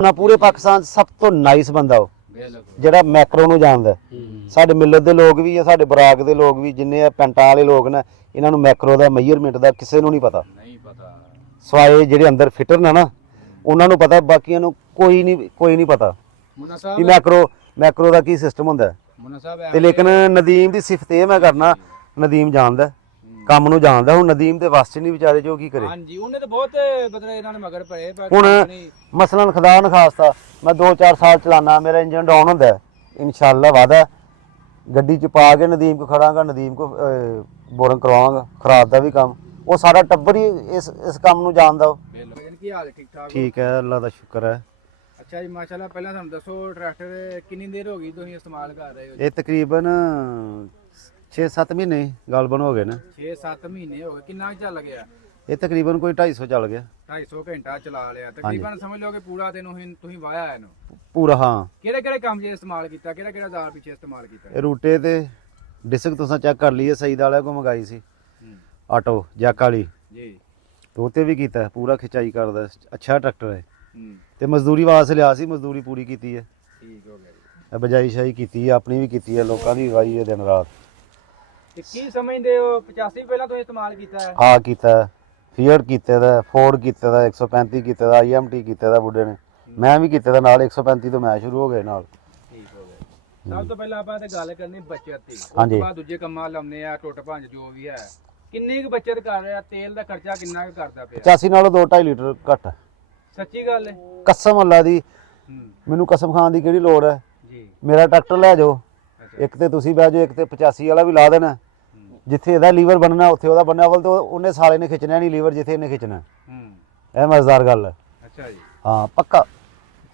ਨਾ ਪੂਰੇ ਪਾਕਿਸਤਾਨ 'ਚ ਸਭ ਤੋਂ ਨਾਈਸ ਬੰਦਾ ਉਹ ਜਿਹੜਾ ਮੈਕਰੋ ਨੂੰ ਜਾਣਦਾ। ਸਾਡੇ ਮਿਲਤ ਦੇ ਲੋਕ ਵੀ ਆ, ਸਾਡੇ ਬਰਾਕ ਦੇ ਲੋਕ ਵੀ, ਜਿੰਨੇ ਆ ਪੈਂਟਾਂ ਵਾਲੇ ਲੋਕ ਨੇ, ਇਹਨਾਂ ਨੂੰ ਮੈਕਰੋ ਦਾ ਮੈਜ਼ਰਮੈਂਟ ਦਾ ਕਿਸੇ ਨੂੰ ਨਹੀਂ ਪਤਾ। ਸਵਾਏ ਜਿਹੜੇ ਅੰਦਰ ਫਿਟਰ ਨੇ ਨਾ ਉਹਨਾਂ ਨੂੰ ਪਤਾ, ਬਾਕੀਆਂ ਨੂੰ ਕੋਈ ਨਹੀਂ ਪਤਾ ਕਿ ਮੈਕਰੋ ਦਾ ਕੀ ਸਿਸਟਮ ਹੁੰਦਾ। ਤੇ ਲੇਕਿਨ ਨਦੀਮ ਦੀ ਸਿਫਤ ਇਹ ਮੈਂ ਕਰਨਾ, ਨਦੀਮ ਜਾਣਦਾ ਕੰਮ ਨੂੰ, ਜਾਣਦਾ। ਹੁਣ ਨਦੀਮ ਦੇ ਵੱਸ 'ਚ ਨਹੀਂ ਵਿਚਾਰੇ ਜੋ ਕੀ ਕਰੇ। ਹਾਂਜੀ ਉਹਨੇ ਤਾਂ ਬਹੁਤ ਮਤਲਬ ਇਹਨਾਂ ਨੇ ਮਗਰ ਪਏ। ਹੁਣ ਮਸਲਨ ਖੁਦਾ ਨ ਖਾਸਤਾ ਮੈਂ 2-4 ਸਾਲ ਚਲਾਨਾ, ਮੇਰਾ ਇੰਜਨ ਡਾਊਨ ਹੁੰਦਾ, ਇਨਸ਼ਾਅੱਲਾ ਵਾਦਾ ਗੱਡੀ 'ਚ ਪਾ ਕੇ ਨਦੀਮ ਕੋ ਖੜਾਂਗਾ, ਨਦੀਮ ਕੋ ਬੋਰਿੰਗ ਕਰਵਾਵਾਂਗਾ, ਖਰਾਬ ਦਾ ਵੀ ਕੰਮ। ਉਹ ਸਾਰਾ ਟੱਬਰ ਹੀ ਇਸ ਕੰਮ ਨੂੰ ਜਾਣਦਾ। ਉਹ ਕੀ ਹਾਲ ਠੀਕ ਠਾਕ? ਠੀਕ ਹੈ, ਅੱਲਾ ਦਾ ਸ਼ੁਕਰ ਹੈ। ਅੱਛਾ ਜੀ, ਮਾਸ਼ਾਅੱਲਾ। ਪਹਿਲਾਂ ਸਾਨੂੰ ਦੱਸੋ ਟਰੈਕਟਰ ਕਿੰਨੀ ਦੇਰ ਹੋ ਗਈ ਤੁਸੀਂ ਇਸਤੇਮਾਲ ਕਰ ਰਹੇ ਹੋ? ਇਹ ਤਕਰੀਬਨ 6-7 ਮਹੀਨੇ ਗਾਲਬਨ ਹੋ ਗਏ ਨੇ। 6-7 ਮਹੀਨੇ ਹੋ ਗਏ। ਕਿੰਨਾ ਚੱਲ ਗਿਆ? ਇਹ ਤਕਰੀਬਨ ਕੋਈ 250 ਚੱਲ ਗਿਆ। 250 ਘੰਟਾ ਚਲਾ ਲਿਆ ਤਕਰੀਬਨ। ਸਮਝ ਲਓ ਕਿ ਪੂਰਾ ਦਿਨ ਤੁਸੀਂ ਵਾਇਆ ਇਹਨੂੰ ਪੂਰਾ। ਹਾਂ, ਕਿਹੜੇ ਕੰਮ 'ਚ ਇਸਤੇਮਾਲ ਕੀਤਾ? ਕਿਹੜਾ ਜ਼ਾਰ ਪਿੱਛੇ ਇਸਤੇਮਾਲ ਕੀਤਾ? ਇਹ ਰੂਟੇ ਤੇ ਡਿਸਕ ਤੁਸੀਂ ਚੈੱਕ ਕਰ ਲਈਏ, ਸਈਦ ਵਾਲਿਆਂ ਕੋ ਮੰਗਾਈ ਸੀ ਆਟੋ ਜੈਕ ਵਾਲੀ ਜੀ। ਤੋਤੇ ਵੀ ਕੀਤਾ, ਪੂਰਾ ਖਿਚਾਈ ਕਰਦਾ, ਅੱਛਾ ਟਰੈਕਟਰ ਹੈ। ਤੇ ਮਜ਼ਦੂਰੀ ਵਾਸਤੇ ਲਿਆ ਸੀ, ਮਜ਼ਦੂਰੀ ਪੂਰੀ ਕੀਤੀ ਹੈ। ਠੀਕ ਹੋ ਗਿਆ ਜੀ। ਬਜਾਈ ਸ਼ਾਹੀ ਕੀਤੀ ਹੈ, ਆਪਣੀ ਵੀ ਕੀਤੀ ਹੈ, ਲੋਕਾਂ ਦੀ ਵਾਈ ਹੈ ਦਿਨ ਰਾਤ। ਤੇ ਕੀ ਸਮਝਦੇ ਹੋ 85 ਪਹਿਲਾਂ ਤੋਂ ਇਸਤੇਮਾਲ ਕੀਤਾ ਹੈ? ਹਾਂ ਕੀਤਾ, ਫੀਅਰ ਕੀਤੇ ਦਾ, ਫੋਰਡ ਕੀਤੇ ਦਾ, 135 ਕੀਤੇ ਦਾ, IMT ਕੀਤੇ ਦਾ ਬੁੱਢੇ ਨੇ, ਮੈਂ ਵੀ ਕੀਤੇ ਦਾ ਨਾਲ। 135 ਤੋਂ ਮੈਂ ਸ਼ੁਰੂ ਹੋ ਗਏ ਨਾਲ। ਠੀਕ ਹੋ ਗਿਆ। ਸਭ ਤੋਂ ਪਹਿਲਾਂ ਆਪਾਂ ਤੇ ਗੱਲ ਕਰਨੀ ਬੱਚਤ ਦੀ। ਉਸ ਹਾਂਜੀ। ਤੋਂ ਬਾਅਦ ਦੂਜੇ ਕੰਮਾਂ ਲਾਉਂਦੇ ਆ, ਟੁੱਟ ਭੰਜ ਜੋ ਵੀ ਹੈ। ਕਿੰਨੀ ਕੁ ਬੱਚਤ ਕਰ ਰਿਹਾ? ਤੇਲ ਦਾ ਖਰਚਾ ਕਿੰਨਾ ਕੁ ਕਰਦਾ ਪਿਆ? 85 ਨਾਲੋਂ 2-2.5 ਲੀਟਰ ਘੱਟ। ਸੱਚੀ ਗੱਲ ਹੈ? ਕਸਮ ਅੱਲਾ ਦੀ, ਮੈਨੂੰ ਕਸਮ ਖਾਣ ਦੀ ਕਿਹੜੀ ਲੋੜ ਹੈ ਜੀ। ਮੇਰਾ ਟਰੈਕਟਰ ਲੈ ਜਾਓ, ਇੱਕ ਤੇ ਤੁਸੀਂ ਬਹਿ ਜਾਓ, ਇੱਕ ਤੇ 85 ਵਾਲਾ ਵੀ ਲਾ ਦੇਣਾ। ਜਿੱਥੇ ਇਹਦਾ ਲੀਵਰ ਬਣਨਾ ਉੱਥੇ ਉਹਦਾ ਬਣਨਾ। ਵੱਲ ਤੇ ਉਹਨੇ ਸਾਲੇ ਨੇ ਖਿੱਚਣਾ ਨਹੀਂ ਲੀਵਰ, ਜਿੱਥੇ ਇਹਨੇ ਖਿੱਚਣਾ। ਇਹ ਮਜ਼ੇਦਾਰ ਗੱਲ ਹੈ। ਅੱਛਾ ਜੀ। ਹਾਂ ਪੱਕਾ।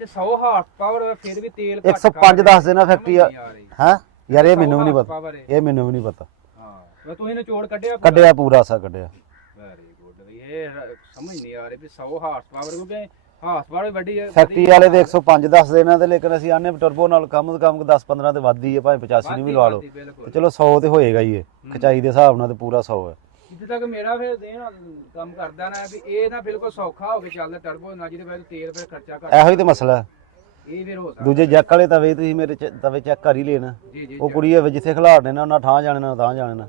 ਤੇ 100 ਹਾਰਸ ਪਾਵਰ ਫਿਰ ਵੀ ਤੇਲ 105 ਦੱਸ ਦੇਣਾ ਫੈਕਟਰੀ ਹੈ ਯਾਰ। ਇਹ ਮੈਨੂੰ ਵੀ ਨਹੀਂ ਪਤਾ, ਇਹ ਮੈਨੂੰ ਵੀ ਨਹੀਂ ਪਤਾ। ਹਾਂ ਤੁਸੀਂ ਨਿਚੋੜ ਕੱਢਿਆ ਪੂਰਾ ਅਸਾ ਕੱਢਿਆ। Very good. ਇਹ ਸਮਝ ਨਹੀਂ ਆ ਰਹੀ ਵੀ 100 ਹਾਰਸ ਪਾਵਰ, ਕਿਉਂਕਿ ਹਾਰਸ ਪਾਵਰ ਵੱਡੀ ਹੈ। ਫੈਕਟਰੀ ਵਾਲੇ ਦੇ 105 ਦੱਸ ਦੇਣਾ ਤੇ ਲੇਕਿਨ ਅਸੀਂ ਆਨੇ ਟਰਬੋ ਨਾਲ ਕੰਮ 10-15 ਤੇ ਵੱਧ ਹੀ ਹੈ, ਭਾਵੇਂ 85 ਨਹੀਂ ਵੀ ਲਵਾ ਲਓ ਤੇ ਚਲੋ 100 ਤੇ ਹੋਏਗਾ ਹੀ। ਇਹ ਖਿਚਾਈ ਦੇ ਹਿਸਾਬ ਨਾਲ ਤੇ ਪੂਰਾ 100 ਹੈ। ਜਿੱਥੇ ਤੱਕ ਮੇਰਾ ਫਿਰ ਦੇਣ ਕੰਮ ਕਰਦਾ ਨਾ ਵੀ ਇਹ ਨਾ ਬਿਲਕੁਲ ਸੌਖਾ ਹੋ ਕੇ ਚੱਲਦਾ ਟਰਬੋ ਨਾਲ, ਜਿਹਦੇ ਵਿੱਚ ਤੇਲ ਫਿਰ ਖਰਚਾ ਘੱਟ। ਇਹੋ ਹੀ ਤੇ ਮਸਲਾ ਹੈ। ਇਹ ਫਿਰ ਹੋ ਸਕਦਾ ਦੂਜੇ ਜੈਕ ਵਾਲੇ ਤਵੇ ਤੁਸੀਂ ਮੇਰੇ ਤਵੇ ਚੈੱਕ ਕਰ ਹੀ ਲੈਣਾ। ਉਹ ਕੁੜੀ ਹੈ ਜਿੱਥੇ ਖਿਲਾਰਨੇ ਨਾ ਉਹਨਾਂ ਠਾਂ ਜਾਣੇ ਨਾ ਤਾਂ ਜਾਣੇ,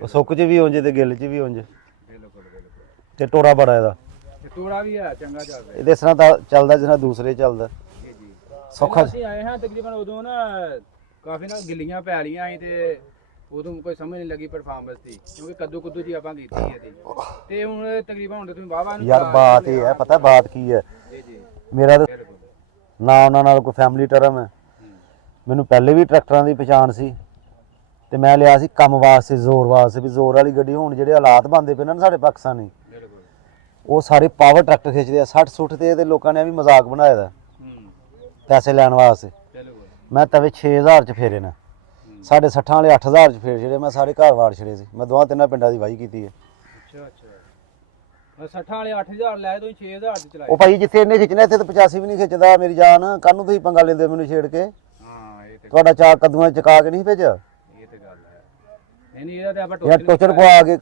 ਉਹ ਸੁੱਕ 'ਚ ਵੀ ਉਂਝ ਤੇ ਗਿੱਲ 'ਚ ਵੀ ਉਂਝ। ਬਿਲਕੁਲ ਤੇ ਟੋਰਾ ਬੜਾ ਇਹਦਾ। ਤੋੜਾ ਵੀ ਹੈ, ਚੰਗਾ ਚੱਲਦਾ। ਇਹਦੇ ਇਸ ਤਰ੍ਹਾਂ ਚੱਲਦਾ ਜਿਸ ਤਰ੍ਹਾਂ ਦੂਸਰੇ ਚੱਲਦਾ। ਜੀ ਜੀ। ਸੌਖਾ। ਅਸੀਂ ਆਏ ਹਾਂ ਤਕਰੀਬਨ ਉਦੋਂ ਨਾ ਕਾਫੀ ਨਾ ਗਿੱਲੀਆਂ ਪੈ ਲੀਆਂ ਸੀ ਤੇ ਉਦੋਂ ਕੋਈ ਸਮਝ ਨਹੀਂ ਲੱਗੀ ਪਰਫਾਰਮੈਂਸ ਦੀ, ਕਿਉਂਕਿ ਕੱਦੂ ਜੀ ਆਪਾਂ ਕੀਤੀ ਹੈ ਤੇ ਹੁਣ ਤਕਰੀਬਨ ਹੁਣ ਤੁਸੀਂ ਵਾਹਵਾ ਨੂੰ ਯਾਰ ਬਾਤ ਇਹ ਹੈ, ਪਤਾ ਬਾਤ ਕੀ ਹੈ? ਜੀ ਜੀ। ਮੇਰਾ ਤਾਂ ਨਾ ਉਹਨਾਂ ਨਾਲ ਕੋਈ ਫੈਮਿਲੀ ਟਰਮ ਹੈ। ਮੈਨੂੰ ਪਹਿਲੇ ਵੀ ਟਰੈਕਟਰਾਂ ਦੀ ਪਛਾਣ ਸੀ ਤੇ ਮੈਂ ਲਿਆ ਸੀ ਕੰਮ ਵਾਸਤੇ, ਜ਼ੋਰ ਵਾਸਤੇ, ਵੀ ਜ਼ੋਰ ਵਾਲੀ ਗੱਡੀ। ਹੁਣ ਜਿਹੜੇ ਹਾਲਾਤ ਬਣਦੇ ਪਏ ਨਾ ਸਾਡੇ ਪਾਕਿਸਤਾਨੀ, ਉਹ ਸਾਰੇ ਪਾਵਰ ਟਰੈਕਟਰ ਖਿੱਚਦੇ ਆ 60-60 ਤੇ ਲੋਕਾਂ ਨੇ ਵੀ ਮਜ਼ਾਕ ਬਣਾਇਆ ਦਾ ਪੈਸੇ ਲੈਣ ਵਾਸਤੇ। ਮੈਂ ਤਵੇ 6000 ਚ ਫੇਰੇ ਨੇ, 60 ਵਾਲੇ 8000 ਚ ਫੇਰ ਛੜੇ। ਮੈਂ ਸਾਰੇ ਘਰ ਵਾੜ ਛੜੇ ਸੀ। ਮੈਂ 2-3 ਪਿੰਡਾਂ ਦੀ ਵਾਹੀ ਕੀਤੀ ਹੈ। ਅੱਛਾ ਅੱਛਾ। ਮੈਂ 60 ਵਾਲੇ 8000 ਲਾਏ, ਤੁਸੀਂ 6000 ਚ ਚਲਾਏ। ਉਹ ਭਾਈ ਜਿੱਥੇ ਇਹਨੇ ਖਿੱਚਣਾ ਇੱਥੇ ਤਾਂ 85 ਵੀ ਨਹੀਂ ਖਿੱਚਦਾ। ਮੇਰੀ ਜਾਨ ਕੱਲ ਨੂੰ ਤੁਸੀਂ ਪੰਗਾ ਲੈਂਦੇ ਮੈਨੂੰ ਛੇੜ ਕੇ। ਹਾਂ ਇਹ ਤੇ ਤੁਹਾਡਾ ਚਾਕ ਕਦੂਆਂ ਚਕਾ ਕੇ ਨਹੀਂ ਭੇਜਿਆ। ਇਹ ਤੇ ਗੱਲ ਹੈ। ਨਹੀਂ ਇਹਦਾ ਤੇ ਆਪਾਂ ਯਾਰ ਟੋਚਰ ਪਵਾ ਕੇ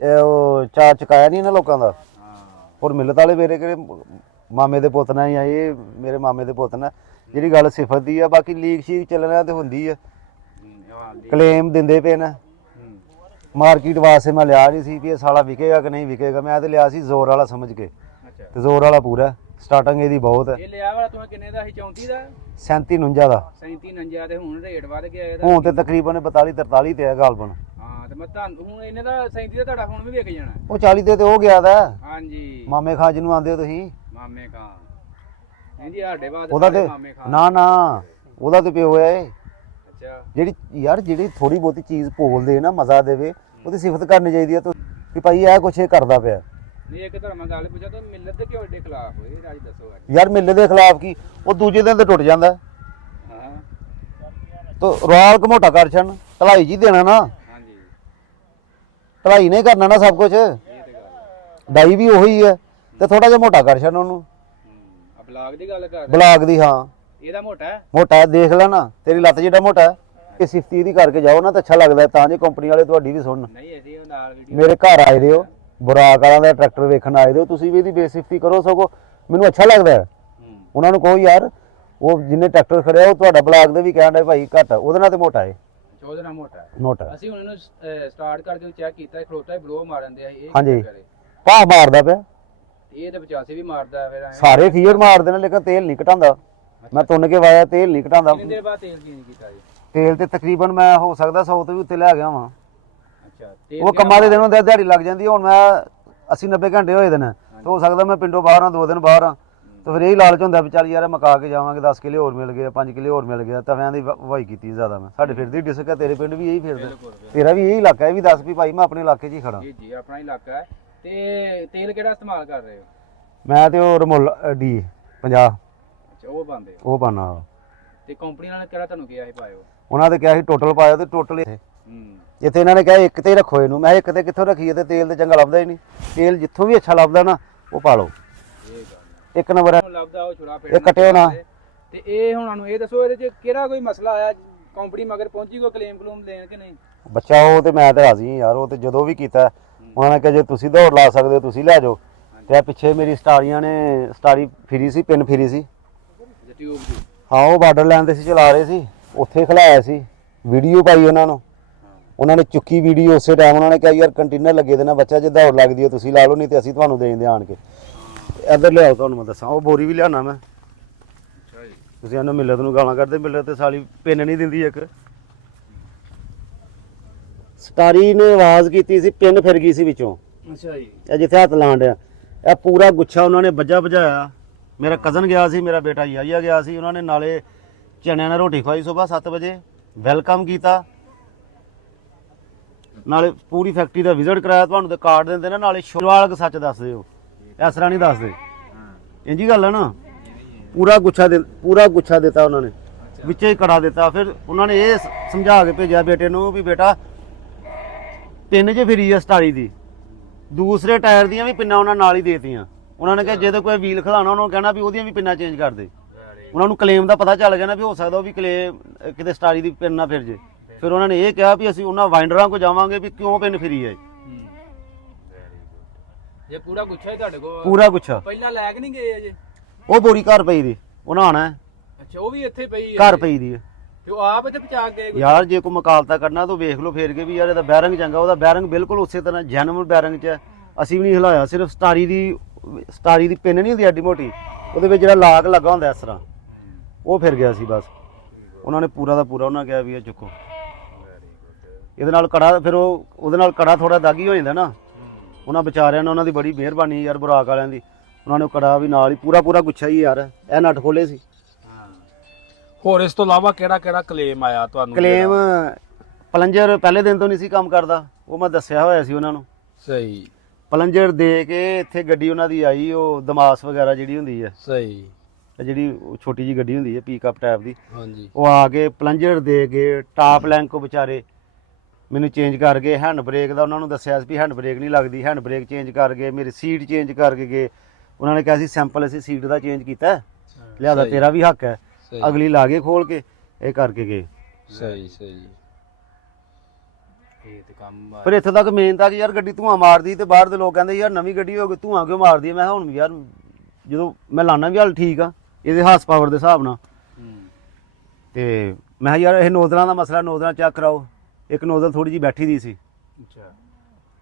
ਉਹ ਚਾਰ ਚਕਾਇਆ ਨਹੀਂ ਇਹਨਾਂ ਲੋਕਾਂ ਦਾ। ਔਰ ਮਿਲਤ ਵਾਲੇ ਮੇਰੇ ਕਿਹੜੇ ਮਾਮੇ ਦੇ ਪੁੱਤ ਨੇ, ਜਾਂ ਇਹ ਮੇਰੇ ਮਾਮੇ ਦੇ ਪੁੱਤ ਨੇ। ਜਿਹੜੀ ਗੱਲ ਸਿਫਤ ਦੀ ਆ, ਬਾਕੀ ਲੀਕ ਸ਼ੀਕ ਚੱਲਣਾ ਤੇ ਹੁੰਦੀ ਆ। ਕਲੇਮ ਦਿੰਦੇ ਪਏ ਨੇ। ਮਾਰਕੀਟ ਵਾਸਤੇ ਮੈਂ ਲਿਆ ਨਹੀਂ ਸੀ ਵੀ ਇਹ ਸਾਲਾ ਵਿਕੇਗਾ ਕਿ ਨਹੀਂ ਵਿਕੇਗਾ। ਮੈਂ ਤੇ ਲਿਆ ਸੀ ਜ਼ੋਰ ਵਾਲਾ ਸਮਝ ਕੇ, ਤੇ ਜ਼ੋਰ ਵਾਲਾ ਪੂਰਾ। ਸਟਾਰਟਿੰਗ ਇਹਦੀ ਬਹੁਤ ਹੈ। ਇਹ ਲਿਆ ਵਾਲਾ ਤੁਸੀਂ ਕਿੰਨੇ ਦਾ ਸੀ? 34 ਦਾ? 37-49 ਦਾ। 37-49 ਤੇ ਹੁਣ ਰੇਟ ਵੱਧ ਗਿਆ ਇਹਦਾ। ਹੁਣ ਤੇ ਤਕਰੀਬਨ 42-43 ਤੇ ਹੈ ਗਾਲਬਨ। ਹਾਂ ਤੇ ਮੈਂ ਤੁਹਾਨੂੰ ਹੁਣ ਇਹਨੇ ਦਾ 37 ਦਾ ਤੁਹਾਡਾ ਹੁਣ ਵੀ ਵਿਕ ਜਾਣਾ। ਉਹ 40 ਤੇ ਹੋ ਗਿਆ ਦਾ। ਹਾਂਜੀ। ਮਾਮੇ ਖਾਂ ਜਿਹਨੂੰ ਆਂਦੇ ਹੋ ਤੁਸੀਂ? ਮਾਮੇ ਖਾਂ। ਨਹੀਂ ਜੀ ਸਾਡੇ ਬਾਅਦ ਉਹਦਾ ਤੇ ਮਾਮੇ ਖਾਂ। ਨਾ ਉਹਦਾ ਤੇ ਪਿਓ ਹੈ। ਅੱਛਾ। ਜਿਹੜੀ ਥੋੜੀ ਬਹੁਤੀ ਚੀਜ਼ ਭੋਲਦੇ ਨਾ, ਮਜ਼ਾ ਦੇਵੇ, ਉਹਦੀ ਸਿਫਤ ਕਰਨੀ ਚਾਹੀਦੀ ਹੈ। ਕਿ ਭਾਈ ਇਹ ਕੁਛ ਇਹ ਕਰਦਾ ਪਿਆ। ਨਹੀਂ ਇੱਕ ਧਰਮ ਗੱਲ ਪੁੱਛਿਆ ਤਾਂ ਮਿਲਤ ਦੇ ਕਿਉਂ ਏਡੇ ਖਿਲਾਫ ਹੋਏ? ਰਾਜ ਦੱਸੋ ਅੱਜ। ਯਾਰ ਮਿਲਤ ਦੇ ਖਿਲਾਫ ਕੀ? ਉਹ ਦੂਜੇ ਦਿਨ ਤੇ ਟੁੱਟ ਜਾਂਦਾ। ਹਾਂ। ਤੋ ਰੋਲ ਘਮੋਟਾ ਕਰ ਛਣ, ਢਲਾਈ ਜੀ ਦੇਣਾ ਨਾ। ਹਾਂਜੀ। ਢਲਾਈ ਨਹੀਂ ਕਰਨਾ ਨਾ ਸਭ ਕੁਝ। ਇਹ ਤੇ ਗੱਲ। ਡਾਈ ਵੀ ਉਹੀ ਹੈ ਤੇ ਥੋੜਾ ਜਿਹਾ ਮੋਟਾ ਕਰ ਛਣ ਉਹਨੂੰ। ਆ ਬਲਾਕ ਦੀ ਗੱਲ ਕਰ। ਬਲਾਕ ਦੀ। ਹਾਂ ਇਹਦਾ ਮੋਟਾ ਹੈ। ਮੋਟਾ ਦੇਖ ਲੈ ਨਾ, ਤੇਰੀ ਲੱਤ ਜਿਹੜਾ ਮੋਟਾ ਹੈ। ਇਹ ਸਿਫਤੀ ਇਹਦੀ ਕਰਕੇ ਜਾਓ ਨਾ ਤਾਂ ਅੱਛਾ ਲੱਗਦਾ, ਤਾਂ ਜੇ ਕੰਪਨੀ ਵਾਲੇ ਤੁਹਾਡੀ ਵੀ ਸੁਣਨ। ਨਹੀਂ ਅਸੀਂ ਉਹ ਨਾਲ ਵੀਡੀਓ ਮੇਰੇ ਘਰ ਆਏ ਦੇ ਹੋ, ਬੁਰਾਕ ਵਾਲਾ ਦਾ ਟਰੈਕਟਰ ਵੇਖਣ ਆਏ ਦੇ ਹੋ, ਤੁਸੀਂ ਵੀ ਇਹਦੀ ਬੇਸਿਫਤੀ ਕਰੋ, ਸਗੋਂ ਮੈਨੂੰ ਅੱਛਾ ਲੱਗਦਾ ਹੈ। ਉਹਨਾਂ ਨੂੰ ਕਹੋ ਯਾਰ ਉਹ ਜਿੰਨੇ ਟਰੈਕਟਰ ਖੜਿਆ ਉਹ ਤੁਹਾਡਾ ਬਲਾਕ ਦੇ ਵੀ ਕਹਿਣ ਦੇ ਭਾਈ ਘੱਟ ਉਹਦੇ ਨਾਲ ਤੇ ਮੋਟਾ ਹੈ। ਉਹਦੇ ਨਾਲ ਮੋਟਾ ਹੈ। ਮੋਟਾ ਅਸੀਂ ਹੁਣ ਇਹਨੂੰ ਸਟਾਰਟ ਕਰਕੇ ਚੈੱਕ ਕੀਤਾ ਖਲੋਤਾ ਹੀ ਬਲੋ ਮਾਰਨ ਦੇ ਇਹ ਹਾਂਜੀ ਭਾਅ ਮਾਰਦਾ ਪਿਆ। ਇਹ ਤੇ 85 ਵੀ ਮਾਰਦਾ ਫਿਰ ਐਂ। ਸਾਰੇ ਫੀਅਰ ਮਾਰਦੇ ਨੇ ਲੇਕਿਨ ਤੇਲ ਨਹੀਂ ਘਟਾਉਂਦਾ। ਮੈਂ ਤੁੰਨ ਕੇ ਵਾਇਆ ਤੇਲ ਨਹੀਂ ਘਟਾਉਂਦਾ। ਕਿੰਨੇ ਦੇਰ ਬਾਅਦ ਤੇਲ ਚੇਂਜ ਕੀਤਾ ਜੀ? ਤੇਲ ਤੇ ਤਕਰੀਬਨ ਮੈਂ ਹੋ ਸਕਦਾ 100 ਤੋਂ ਵੀ ਉੱਤੇ ਲੈ ਗਿਆ ਵਾਂ। ਅੱਛਾ ਤੇਲ ਉਹ ਕੰਮਾਂ ਦੇ ਦਿਨ ਹੁੰਦੇ ਦਿਹਾੜੀ ਲੱਗ ਜਾਂਦੀ। ਹੁਣ ਮੈਂ 80-90 ਘੰਟੇ ਹੋਏ ਦੇ ਨੇ ਤੇ ਹੋ ਸਕਦਾ ਮੈਂ ਪਿੰਡੋਂ ਬਾਹਰ ਆ 2 ਦਿਨ ਬਾਹਰ ਆ ਤੇ ਫਿਰ ਇਹ ਲਾਲਚ ਹੁੰਦਾ ਵੀ ਚੱਲ ਯਾਰ ਮਕਾ ਕੇ ਜਾਵਾਂਗੇ 10 ਕਿੱਲੇ ਹੋਰ ਮਿਲ ਗਏ 5 ਕਿੱਲੇ ਹੋਰ ਮਿਲ ਗਿਆ। ਤਵਿਆਂ ਦੀ ਵਾਈ ਕੀਤੀ ਜ਼ਿਆਦਾ ਮੈਂ। ਸਾਡੇ ਫਿਰਦੀ ਡਿਸਕ ਹੈ ਤੇਰੇ ਪਿੰਡ ਵੀ ਇਹੀ ਫਿਰਦਾ ਤੇਰਾ ਵੀ ਇਹੀ ਇਲਾਕਾ ਹੈ ਵੀ ਦੱਸ ਵੀ ਭਾਈ ਮੈਂ ਆਪਣੇ ਇਲਾਕੇ 'ਚ ਹੀ ਖੜਾ। ਜੀ ਜੀ ਆਪਣਾ ਇਲਾਕਾ ਹੈ। ਤੇ ਤੇਲ ਕਿਹੜਾ ਇਸਤੇਮਾਲ ਕਰ ਰਹੇ ਹੋ? ਮੈਂ ਤੇ ਉਹ ਰਮੁੱਲ ਡੀ 50 ਅੱਛਾ ਉਹ ਪਾਉਂਦੇ ਹੋ। ਉਹ ਪਾਣਾ। ਤੇ ਕੰਪਨੀ ਨਾਲ ਕਿਹੜਾ ਤੁਹਾਨੂੰ ਕਿਹਾ ਸੀ ਪਾਇਓ? ਉਹਨਾਂ ਨੇ ਕਿਹਾ ਸੀ ਟੋਟਲ ਪਾਇਓ ਤੇ ਟੋਟਲ ਹੂੰ ਇੱਥੇ ਇਹਨਾਂ ਨੇ ਕਿਹਾ ਇੱਕ ਤੇ ਰੱਖੋ ਇਹਨੂੰ। ਮੈਂ ਇੱਕ ਤੇ ਕਿੱਥੋਂ ਰੱਖੀਏ ਤੇ ਤੇਲ ਤੇ ਚੰਗਾ ਲੱਭਦਾ ਹੀ ਨਹੀਂ। ਤੇਲ ਜਿੱਥੋਂ ਵੀ ਅੱਛਾ ਲੱਭਦਾ ਨਾ ਉਹ ਪਾ ਲਓ। ਇਹ ਗੱਲ ਇੱਕ ਨੰਬਰ ਹੈ। ਲੱਭਦਾ ਉਹ ਛੁਰਾ ਇਹ ਕੱਟਿਓ ਨਾ। ਤੇ ਇਹ ਹੁਣ ਸਾਨੂੰ ਇਹ ਦੱਸੋ ਇਹਦੇ 'ਚ ਕਿਹੜਾ ਕੋਈ ਮਸਲਾ ਆਇਆ? ਕੰਪਨੀ ਮਗਰ ਪਹੁੰਚੀ ਕੋਈ ਕਲੇਮ ਕਲੂਮ ਦੇਣ ਕਿ ਨਹੀਂ? ਬੱਚਾ ਉਹ ਤੇ ਮੈਂ ਤੇ ਰਾਜ਼ੀ ਹਾਂ ਯਾਰ। ਉਹ ਤੇ ਜਦੋਂ ਵੀ ਕੀਤਾ ਉਹਨਾਂ ਨੇ ਕਿਹਾ ਜੇ ਤੁਸੀਂ ਦੌੜ ਲਾ ਸਕਦੇ ਹੋ ਤੁਸੀਂ ਲੈ ਜਾਓ। ਤੇ ਪਿੱਛੇ ਮੇਰੀ ਸਟਾਰੀਆਂ ਨੇ ਸਟਾਰੀ ਫਿਰੀ ਸੀ ਪਿੰਨ ਫਿਰੀ ਸੀ ਟਿਊਬ ਦੀ। ਹਾਂ ਉਹ ਬਾਰਡਰ ਲਾਈਨ ਤੇ ਸੀ ਚਲਾ ਰਹੇ ਸੀ ਉੱਥੇ ਖਲਾਇਆ ਸੀ ਵੀਡੀਓ ਪਾਈ ਉਹਨਾਂ ਨੂੰ। ਉਹਨਾਂ ਨੇ ਚੁੱਕੀ ਵੀਡੀਓ ਉਸੇ ਟਾਈਮ ਉਹਨਾਂ ਨੇ ਕਿਹਾ ਯਾਰ ਕੰਟੇਨਰ ਲੱਗੇ ਦੇ ਨਾ ਬੱਚਾ ਜੇ ਦੌੜ ਲੱਗਦੀ ਹੈ ਤੁਸੀਂ ਲਾ ਲਓ ਨਹੀਂ ਤੇ ਅਸੀਂ ਤੁਹਾਨੂੰ ਦੇ ਦਿੰਦੇ ਆਣ ਕੇ। ਇੱਧਰ ਲਿਆਓ ਤੁਹਾਨੂੰ ਮੈਂ ਦੱਸਾਂ ਉਹ ਬੋਰੀ ਵੀ ਲਿਆਣਾ ਮੈਂ। ਅੱਛਾ ਜੀ। ਤੁਸੀਂ ਇਹਨੂੰ ਮਿਲਤ ਨੂੰ ਗਾਲਾਂ ਕੱਢਦੇ ਮਿਲਤ ਤੇ ਸਾਲੀ ਪਿੰਨ ਨਹੀਂ ਦਿੰਦੀ ਇੱਕ। ਸਟਾਰੀ ਨੇ ਆਵਾਜ਼ ਕੀਤੀ ਸੀ ਪਿੰਨ ਫਿਰ ਗਈ ਸੀ ਵਿੱਚੋਂ। ਅੱਛਾ ਜੀ। ਇਹ ਜਿੱਥੇ ਹੱਥ ਲਾਣ ਡਿਆ ਇਹ ਪੂਰਾ ਗੁੱਛਾ ਉਹਨਾਂ ਨੇ ਵੱਜਾ ਭਜਾਇਆ। ਮੇਰਾ ਕਜ਼ਨ ਗਿਆ ਸੀ ਮੇਰਾ ਬੇਟਾ ਯਾਇਆ ਗਿਆ ਸੀ। ਉਹਨਾਂ ਨੇ ਨਾਲੇ ਚਣਿਆਂ ਨਾਲ ਰੋਟੀ ਖਵਾਈ ਸਵੇਰ 7 ਵਜੇ ਵੈਲਕਮ ਕੀਤਾ ਨਾਲੇ ਪੂਰੀ ਫੈਕਟਰੀ ਦਾ ਵਿਜ਼ਿਟ ਕਰਾਇਆ। ਤੁਹਾਨੂੰ ਤੇ ਕਾਰਡ ਦਿੰਦੇ ਨਾ ਨਾਲੇ ਸ਼ੁਰਵਾਲਕ ਸੱਚ ਦੱਸਦੇ ਹੋ ਇਸ ਤਰ੍ਹਾਂ ਨਹੀਂ ਦੱਸਦੇ। ਇੰਜੀ ਗੱਲ ਹੈ ਨਾ। ਪੂਰਾ ਗੁੱਛਾ ਦਿੱਤਾ ਉਹਨਾਂ ਨੇ ਵਿੱਚੇ ਹੀ ਕੜਾ ਦਿੱਤਾ। ਫਿਰ ਉਹਨਾਂ ਨੇ ਇਹ ਸਮਝਾ ਕੇ ਭੇਜਿਆ ਬੇਟੇ ਨੂੰ ਵੀ ਬੇਟਾ ਪਿੰਨ 'ਚ ਫਿਰੀ ਆ ਸਟਾਰੀ ਦੀ ਦੂਸਰੇ ਟਾਇਰ ਦੀਆਂ ਵੀ ਪਿੰਨਾਂ ਉਹਨਾਂ ਨਾਲ ਹੀ ਦੇਤੀਆਂ। ਉਹਨਾਂ ਨੇ ਕਿਹਾ ਜੇ ਤਾਂ ਕੋਈ ਵੀਲ ਖਲਾਣਾ ਉਹਨਾਂ ਨੂੰ ਕਹਿਣਾ ਵੀ ਉਹਦੀਆਂ ਵੀ ਪਿੰਨਾਂ ਚੇਂਜ ਕਰ ਦੇ। ਉਹਨਾਂ ਨੂੰ ਕਲੇਮ ਦਾ ਪਤਾ ਚੱਲ ਗਿਆ ਨਾ ਵੀ ਹੋ ਸਕਦਾ ਉਹ ਵੀ ਕਲੇਮ ਕਿਤੇ ਸਟਾਰੀ ਦੀ ਪਿੰਨ ਨਾ ਫਿਰ ਜੇ। ਫਿਰ ਉਹਨਾਂ ਨੇ ਇਹ ਕਿਹਾ ਵੀ ਅਸੀਂ ਉਹਨਾਂ ਵਾਈਂਡਰਾਂ ਕੋਲ ਜਾਵਾਂਗੇ ਵੀ ਕਿਉਂ ਪਿੰਨ ਫਿਰੀ ਹੈ। ਜੇ ਪੂਰਾ ਗੁੱਛਾ ਹੀ ਤੁਹਾਡੇ ਕੋਲ ਪੂਰਾ ਗੁੱਛਾ ਪਹਿਲਾਂ ਲੈ ਕੇ ਨਹੀਂ ਗਏ ਅਜੇ? ਉਹ ਬੋਰੀ ਘਰ ਪਈ ਦੀ ਉਹਨਾਂ ਆਣਾ ਅੱਛਾ ਉਹ ਵੀ ਇੱਥੇ ਪਈ ਹੈ? ਘਰ ਪਈ ਦੀ ਹੈ। ਤੇ ਉਹ ਆਪ ਇੱਥੇ ਪਹੁੰਚਾ ਗਏ? ਯਾਰ ਜੇ ਕੋਈ ਮੁਕਾਬਲਾ ਕਰਨਾ ਤਾਂ ਵੇਖ ਲਓ ਫੇਰ ਕੇ ਵੀ ਯਾਰ ਇਹਦਾ ਬੈਰਿੰਗ ਚੰਗਾ। ਉਹਦਾ ਬੈਰਿੰਗ ਬਿਲਕੁਲ ਉਸੇ ਤਰ੍ਹਾਂ ਜੈਨੂਇਨ ਬੈਰਿੰਗ 'ਚ ਹੈ। ਅਸੀਂ ਵੀ ਨਹੀਂ ਹਿਲਾਇਆ। ਸਿਰਫ ਸਟਾਰੀ ਦੀ ਪਿੰਨ ਨਹੀਂ ਹੁੰਦੀ ਐਡੀ ਮੋਟੀ ਉਹਦੇ ਵਿੱਚ ਜਿਹੜਾ ਲਾਕ ਲੱਗਾ ਹੁੰਦਾ ਇਸ ਤਰ੍ਹਾਂ ਉਹ ਫਿਰ ਗਿਆ ਸੀ ਬਸ। ਉਹਨਾਂ ਨੇ ਪੂਰਾ ਦਾ ਪੂਰਾ ਉਹਨਾਂ ਕਿਹਾ ਵੀ ਇਹ ਚੁੱਕੋ ਇਹਦੇ ਨਾਲ ਕੜਾ। ਫਿਰ ਉਹਦੇ ਨਾਲ ਕੜਾ ਥੋੜਾ ਦਾਗੀ ਹੋ ਜਾਂਦਾ ਨਾ। ਉਹਨਾਂ ਵਿਚਾਰਿਆਂ ਨੇ ਉਹਨਾਂ ਦੀ ਬੜੀ ਮਿਹਰਬਾਨੀ ਯਾਰ ਬਰਾਕ ਵਾਲਿਆਂ ਦੀ। ਉਹਨਾਂ ਨੇ ਕੜਾ ਵੀ ਨਾਲ ਹੀ ਪੂਰਾ ਗੁੱਛਾ ਹੀ ਯਾਰ ਇਹ ਨਟ ਖੋਲੇ ਸੀ। ਹੋਰ ਇਸ ਤੋਂ ਇਲਾਵਾ ਕਿਹੜਾ ਕਲੇਮ ਆਇਆ ਤੁਹਾਨੂੰ? ਕਲੇਮ ਪਲੰਜਰ ਪਹਿਲੇ ਦਿਨ ਤੋਂ ਨਹੀਂ ਸੀ ਕੰਮ ਕਰਦਾ। ਉਹ ਮੈਂ ਦੱਸਿਆ ਹੋਇਆ ਸੀ ਉਹਨਾਂ ਨੂੰ। ਸਹੀ। ਪਲੰਜਰ ਦੇ ਕੇ ਇੱਥੇ ਗੱਡੀ ਉਹਨਾਂ ਦੀ ਆਈ ਉਹ ਦਮਾਸ ਵਗੈਰਾ ਜਿਹੜੀ ਹੁੰਦੀ ਹੈ ਸਹੀ ਜਿਹੜੀ ਛੋਟੀ ਜੀ ਗੱਡੀ ਹੁੰਦੀ ਹੈ ਪੀਕਅਪ ਟਾਈਪ ਦੀ। ਹਾਂਜੀ। ਉਹ ਆ ਕੇ ਪਲੰਜਰ ਦੇ ਕੇ ਟਾਪ ਲੈਂਕ ਕੋ ਵਿਚਾਰੇ ਮੈਨੂੰ ਚੇਂਜ ਕਰ ਗਏ। ਹੈਂਡ ਬ੍ਰੇਕ ਦਾ ਉਹਨਾਂ ਨੂੰ ਦੱਸਿਆ ਸੀ ਵੀ ਹੈਂਡ ਬ੍ਰੇਕ ਨਹੀਂ ਲੱਗਦੀ। ਹੈਂਡ ਬ੍ਰੇਕ ਚੇਂਜ ਕਰ ਗਏ। ਮੇਰੀ ਸੀਟ ਚੇਂਜ ਕਰਕੇ ਗਏ। ਉਹਨਾਂ ਨੇ ਕਿਹਾ ਸੀ ਸੈਂਪਲ ਅਸੀਂ ਸੀਟ ਦਾ ਚੇਂਜ ਕੀਤਾ ਲਿਆਦਾ ਤੇਰਾ ਵੀ ਹੱਕ ਹੈ। ਅਗਲੀ ਲਾ ਕੇ ਖੋਲ ਕੇ ਇਹ ਕਰਕੇ ਗਏ। ਸਹੀ। ਇਹ ਤੇ ਕੰਮ ਫਿਰ ਇੱਥੇ ਤੱਕ ਮੇਨ ਤੱਕ ਯਾਰ ਗੱਡੀ ਧੂਆਂ ਮਾਰਦੀ ਤੇ ਬਾਹਰ ਦੇ ਲੋਕ ਕਹਿੰਦੇ ਯਾਰ ਨਵੀਂ ਗੱਡੀ ਹੋ ਗਈ ਧੂਆਂ ਕਿਉਂ ਮਾਰਦੀ ਹੈ। ਮੈਂ ਕਿਹਾ ਹੁਣ ਵੀ ਯਾਰ ਜਦੋਂ ਮੈਂ ਲਾਣਾ ਵੀ ਹਾਲ ਠੀਕ ਆ ਇਹਦੇ ਹਾਰਸ ਪਾਵਰ ਦੇ ਹਿਸਾਬ ਨਾਲ। ਤੇ ਮੈਂ ਕਿਹਾ ਯਾਰ ਇਹ ਨੋਜ਼ਲਾਂ ਦਾ ਮਸਲਾ ਨੋਜ਼ਲਾਂ ਚੈੱਕ ਕਰਾਓ। ਇੱਕ ਨੋਜ਼ਲ ਥੋੜੀ ਜਿਹੀ ਬੈਠੀ ਦੀ ਸੀ ਅੱਛਾ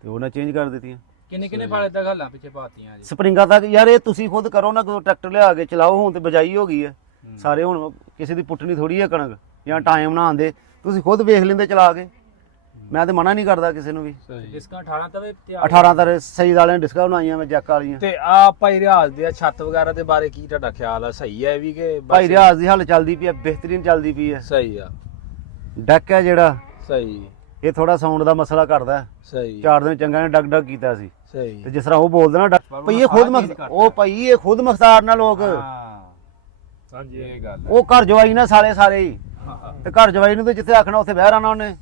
ਤੇ ਉਹਨਾਂ ਚੇਂਜ ਕਰ ਦਿੱਤੀਆਂ। ਕਿੰਨੇ ਫਾਲੇ ਤੱਕ ਹਾਲਾਂ ਪਿੱਛੇ ਪਾਤੀਆਂ ਜੀ? ਸਪਰਿੰਗਾਂ ਤੱਕ ਯਾਰ ਇਹ ਤੁਸੀਂ ਖੁਦ ਕਰੋ ਨਾ। ਕੋਈ ਟਰੈਕਟਰ ਲਿਆ ਕੇ ਚਲਾਓ। ਹੁਣ ਤੇ ਬਜਾਈ ਹੋ ਗਈ ਹੈ ਸਾਰੇ। ਹੁਣ ਕਿਸੇ ਦੀ ਪੁੱਟਣੀ ਥੋੜੀ ਹੈ ਕਣਕ ਜਾਂ ਟਾਈਮ ਨਾ ਆਉਂਦੇ ਤੁਸੀਂ ਖੁਦ ਵੇਖ ਲੈਂਦੇ ਚਲਾ ਕੇ। ਮੈਂ ਤੇ ਮਨਾ ਨਹੀਂ ਕਰਦਾ ਕਿਸੇ ਨੂੰ ਵੀ। ਡਿਸਕਾਂ 18 ਤਵੇ 18 ਤਰ ਸਹੀ ਵਾਲਿਆਂ ਨੇ ਡਿਸਕਾਂ ਬਣਾਈਆਂ ਮੈਂ ਜੈਕ ਵਾਲੀਆਂ। ਤੇ ਆ ਭਾਈ ਰਿਆਜ਼ ਦੇ ਛੱਤ ਵਗੈਰਾ ਦੇ ਬਾਰੇ ਕੀ ਤੁਹਾਡਾ ਖਿਆਲ ਆ? ਸਹੀ ਹੈ ਇਹ ਵੀ ਕਿ ਭਾਈ ਰਿਆਜ਼ ਦੀ ਹੱਲ ਚੱਲਦੀ ਪਈ ਹੈ ਬਿਹਤਰੀਨ ਚੱਲਦੀ ਪਈ ਹੈ। ਸਹੀ ਆ। ਡੈਕ ਹੈ ਜਿਹੜਾ ਸਹੀ। ਇਹ ਥੋੜਾ ਸਾਊਂਡ ਦਾ ਮਸਲਾ ਕਰਦਾ। ਸਹੀ। 4 ਦਿਨ ਚੰਗਾ ਨੇ ਡਗ ਕੀਤਾ ਸੀ ਸਹੀ। ਤੇ ਜਿਸ ਤਰ੍ਹਾਂ ਉਹ ਬੋਲਦੇ ਨਾ ਭਈ ਇਹ ਖੁਦ ਉਹ ਭਈ ਇਹ ਖੁਦ ਮੁਖਤਾਰ ਨਾ ਲੋਕ। ਹਾਂਜੀ ਇਹ ਗੱਲ ਉਹ ਘਰ ਜਵਾਈ ਨਾ ਸਾਰੇ ਹੀ ਤੇ ਘਰ ਜਵਾਈ ਨੂੰ ਤੇ ਜਿੱਥੇ ਆਖਣਾ ਉੱਥੇ ਬਹਿ ਰਹਿਣਾ ਉਹਨੇ।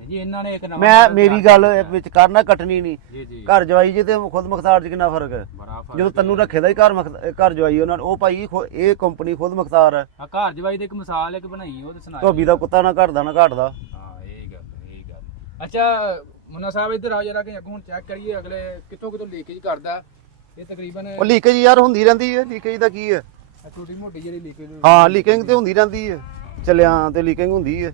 ਜੀ ਇਹਨਾਂ ਨੇ ਇੱਕ ਨਵਾਂ ਮੈਂ ਮੇਰੀ ਗੱਲ ਵਿੱਚ ਕਰਨਾ ਕੱਟਣੀ ਨਹੀਂ। ਜੀ ਘਰ ਜਵਾਈ ਜੀ ਤੇ ਖੁਦ ਮੁਖਤਾਰ ਚ ਕਿੰਨਾ ਫਰਕ ਹੈ। ਬੜਾ ਫਰਕ। ਜਦੋਂ ਤੈਨੂੰ ਰੱਖੇ ਦਾ ਹੀ ਘਰ ਜਵਾਈ ਉਹਨਾਂ ਨੇ ਉਹ ਭਾਈ ਇਹ ਕੰਪਨੀ ਖੁਦ ਮੁਖਤਾਰ ਹੈ। ਆ ਘਰ ਜਵਾਈ ਦੀ ਇੱਕ ਮਿਸਾਲ ਇੱਕ ਬਣਾਈ ਉਹ ਤੇ ਸੁਣਾ। ਧੋਬੀ ਦਾ ਕੁੱਤਾ ਨਾ ਘਟਦਾ ਨਾ ਘਟਦਾ। ਹਾਂ ਇਹ ਗੱਲ। ਅੱਛਾ ਮੁੰਨਾ ਸਾਹਿਬ ਇੱਧਰ ਆ ਜਰਾ ਕਿ ਅੱਗੋਂ ਚੈੱਕ ਕਰੀਏ ਅਗਲੇ ਕਿੱਥੋਂ ਲੀਕੇਜ ਕਰਦਾ ਇਹ ਤਕਰੀਬਨ ਉਹ ਲੀਕੇਜ ਯਾਰ ਹੁੰਦੀ ਰਹਿੰਦੀ ਹੈ, ਲੀਕੇਜ ਦਾ ਕੀ ਹੈ? ਛੋਟੀ ਮੋਟੀ ਜਿਹੜੀ ਲੀਕੇਜ ਹਾਂ ਲੀਕਿੰਗ ਤੇ ਹੁੰਦੀ ਰਹਿੰਦੀ ਹੈ, ਚੱਲਿਆਂ ਤੇ ਲੀਕਿੰਗ ਹੁੰਦੀ ਹੈ,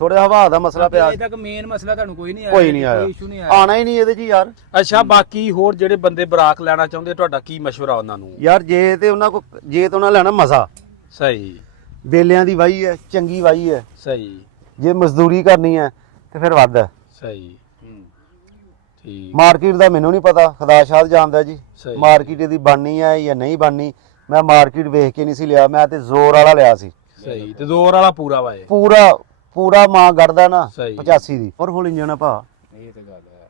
ਥੋੜਾ ਹਵਾ ਦਾ ਮਸਲਾ ਪਿਆ, ਅਜੇ ਤੱਕ ਮੇਨ ਮਸਲਾ ਤੁਹਾਨੂੰ ਕੋਈ ਨਹੀਂ ਆਇਆ, ਕੋਈ ਨਹੀਂ ਆਇਆ, ਕੋਈ ਇਸ਼ੂ ਨਹੀਂ ਆਇਆ। ਆਣਾ ਹੀ ਨਹੀਂ ਇਹਦੇ 'ਚ ਯਾਰ। ਅੱਛਾ ਬਾਕੀ ਹੋਰ ਜਿਹੜੇ ਬੰਦੇ ਬਰਾਕ ਲੈਣਾ ਚਾਹੁੰਦੇ ਤੁਹਾਡਾ ਕੀ ਮਸ਼ਵਰਾ ਉਹਨਾਂ ਨੂੰ? ਯਾਰ ਜੇ ਤੇ ਉਹਨਾਂ ਲੈਣਾ ਮਜ਼ਾ, ਸਹੀ ਬੇਲਿਆਂ ਦੀ ਵਾਹੀ ਹੈ, ਚੰਗੀ ਵਾਹੀ ਹੈ, ਸਹੀ ਜੇ ਮਜ਼ਦੂਰੀ ਕਰਨੀ ਹੈ ਤੇ ਫਿਰ ਵੱਧ ਹੈ। ਸਹੀ ਠੀਕ ਮਾਰਕੀਟ ਦਾ ਮੈਨੂੰ ਨਹੀਂ ਪਤਾ, ਖੁਦਾ ਸ਼ਾਦ ਜਾਣਦਾ ਜੀ ਸਹੀ। ਮਾਰਕੀਟ ਇਹਦੀ ਬਣਨੀ ਹੈ ਜਾਂ ਨਹੀਂ ਬਣਨੀ। ਮੈਂ ਮਾਰਕੀਟ ਵੇਖ ਕੇ ਨਹੀਂ ਸੀ ਲਿਆ, ਮੈਂ ਤੇ ਜ਼ੋਰ ਵਾਲਾ ਲਿਆ ਸੀ, ਸਹੀ ਤੇ ਜ਼ੋਰ ਵਾਲਾ ਪੂਰਾ ਵਾ ਇਹ। ਪੂਰਾ ਮਾਂ ਕੱਢਦਾ ਨਾ ਸਹੀ। 85 ਦੀ ਪਰ ਫੁੱਲ ਇੰਜਣ ਆ ਭਾ। ਇਹ ਤੇ ਗੱਲ ਹੈ।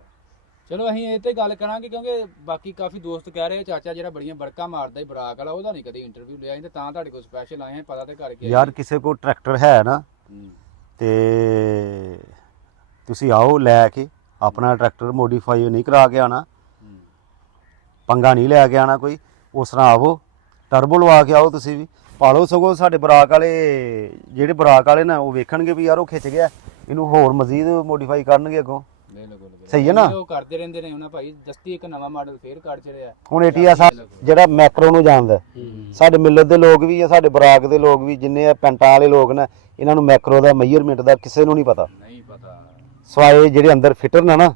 ਚਲੋ ਅਸੀਂ ਇਹ ਤੇ ਗੱਲ ਕਰਾਂਗੇ ਕਿਉਂਕਿ ਬਾਕੀ ਕਾਫੀ ਦੋਸਤ ਕਹਿ ਰਹੇ ਚਾਚਾ ਜਿਹੜਾ ਬੜੀਆਂ ਬੜਕਾ ਮਾਰਦਾ ਹੀ ਬਰਾਕ ਵਾਲਾ, ਉਹਦਾ ਨਹੀਂ ਕਦੇ ਇੰਟਰਵਿਊ ਲਿਆ, ਅਸੀਂ ਤਾਂ ਤੁਹਾਡੇ ਕੋਲ ਸਪੈਸ਼ਲ ਆਏ ਹਾਂ ਪਤਾ ਤੇ ਕਰਕੇ। ਯਾਰ ਕਿਸੇ ਕੋਲ ਟਰੈਕਟਰ ਹੈ ਨਾ ਤੇ ਤੁਸੀਂ ਆਓ ਲੈ ਕੇ, ਆਪਣਾ ਟਰੈਕਟਰ ਮੋਡੀਫਾਈ ਨਹੀਂ ਕਰਾ ਕੇ ਆਣਾ, ਪੰਗਾ ਨਹੀਂ ਲੈ ਕੇ ਆਣਾ ਕੋਈ, ਉਸ ਤਰ੍ਹਾਂ ਆਵੋ, ਟਰਬੋ ਲਵਾ ਕੇ ਆਓ ਤੁਸੀਂ ਵੀ ਪਾਲੋ। ਸਗੋਂ ਸਾਡੇ ਬਰਾਕ ਵਾਲੇ ਜਿਹੜੇ ਬਰਾਕ ਵਾਲੇ ਨਾ ਉਹ ਵੇਖਣਗੇ ਵੀ ਯਾਰ ਉਹ ਖਿੱਚ ਗਿਆ, ਇਹਨੂੰ ਹੋਰ ਮਜ਼ੀਦ ਮੋਡੀਫਾਈ ਕਰਨਗੇ ਅੱਗੋਂ। ਸਹੀ ਹੈ ਨਾ? ਉਹ ਕਰਦੇ ਰਹਿੰਦੇ ਨੇ ਉਹਨਾਂ ਭਾਈ, ਦਸਤੀ ਇੱਕ ਨਵਾਂ ਮਾਡਲ ਫੇਰ ਕੱਢ ਚੜਿਆ ਹੁਣ ਏਟੀਆ ਜਿਹੜਾ ਮੈਕਰੋ ਨੂੰ ਜਾਣਦਾ, ਸਾਡੇ ਮਿਲਤ ਦੇ ਲੋਕ ਵੀ ਆ, ਸਾਡੇ ਬਰਾਕ ਦੇ ਲੋਕ ਵੀ, ਜਿੰਨੇ ਆ ਪੈਂਟਾਂ ਵਾਲੇ ਲੋਕ ਨੇ, ਇਹਨਾਂ ਨੂੰ ਮੈਕਰੋ ਦਾ ਮੇਜਰਮੈਂਟ ਦਾ ਕਿਸੇ ਨੂੰ ਨਹੀਂ ਪਤਾ, ਸਵਾਏ ਜਿਹੜੇ ਅੰਦਰ ਫਿਟਰ ਨੇ ਨਾ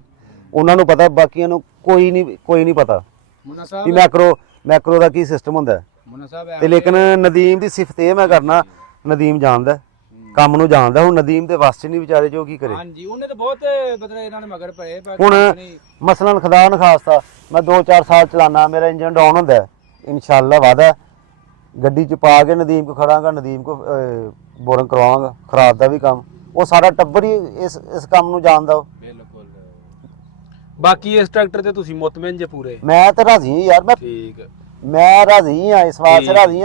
ਉਹਨਾਂ ਨੂੰ ਪਤਾ, ਬਾਕੀਆਂ ਨੂੰ ਕੋਈ ਨਹੀਂ ਪਤਾ ਮੁੰਨਾ ਵੀ ਮੈਕਰੋ ਦਾ ਕੀ ਸਿਸਟਮ ਹੁੰਦਾ। ਸਾਹਿਬ ਤੇ ਲੇਕਿਨ ਨਦੀਮ ਦੀ ਸਿਫਤ ਇਹ ਮੈਂ ਕਰਨਾ, ਨਦੀਮ ਜਾਣਦਾ ਕੰਮ ਨੂੰ, ਜਾਣਦਾ। ਹੁਣ ਨਦੀਮ ਤੇ ਵਸ ਚ ਨਹੀਂ ਵਿਚਾਰੇ ਜੋ ਕੀ ਕਰੇ। ਹਾਂਜੀ ਉਹਨੇ ਤਾਂ ਬਹੁਤ ਮਤਲਬ ਇਹਨਾਂ ਨੇ ਮਗਰ ਪਏ ਹੁਣ ਮਸਲਨ ਖੁਦਾ ਨਾ ਖਾਸਤਾ ਮੈਂ 2-4 ਸਾਲ ਚਲਾਨਾ, ਮੇਰਾ ਇੰਜਨ ਡਾਊਨ ਹੁੰਦਾ, ਇਨਸ਼ਾਅੱਲਾ ਵਾਦਾ ਗੱਡੀ ਚ ਪਾ ਕੇ ਨਦੀਮ ਕੋ ਖੜਾਂਗਾ, ਨਦੀਮ ਕੋ ਬੋਰਿੰਗ ਕਰਵਾਵਾਂਗਾ, ਖਰਾਬ ਦਾ ਵੀ ਕੰਮ, ਉਹ ਸਾਰਾ ਟੱਬਰ ਹੀ ਇਸ ਕੰਮ ਨੂੰ ਜਾਣਦਾ। ਉਹ ਬਿਲਕੁਲ। ਬਾਕੀ ਇਸ ਟਰੈਕਟਰ ਤੇ ਤੁਸੀਂ ਮੁਤਮਿਨ ਜੇ ਪੂਰੇ? ਮੈਂ ਤਾਂ ਰਾਜ਼ੀ ਹਾਂ ਯਾਰ, ਠੀਕ ਮੈਂ ਰਾਜ਼ੀ ਹਾਂ, ਇਸ ਵਾਰ ਰਾਜ਼ੀ ਹਾਂ।